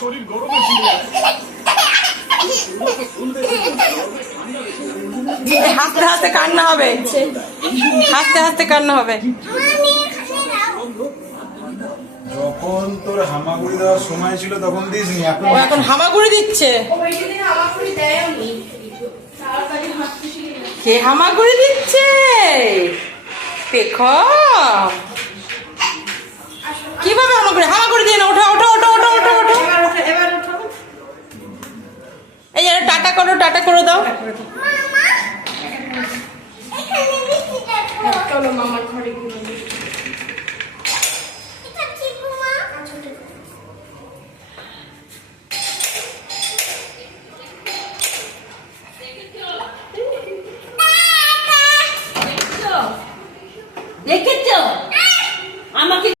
শরীর গরমে হাসতে হাসতে কান্না হবে, হাসতে হাসতে কান্না হবে। যখন তোর হামাগুড়ি দেওয়ার সময় ছিল তখন দিসনি, ও এখন হামাগুড়ি দিচ্ছে। কে হামাগুড়ি দিচ্ছে দেখো।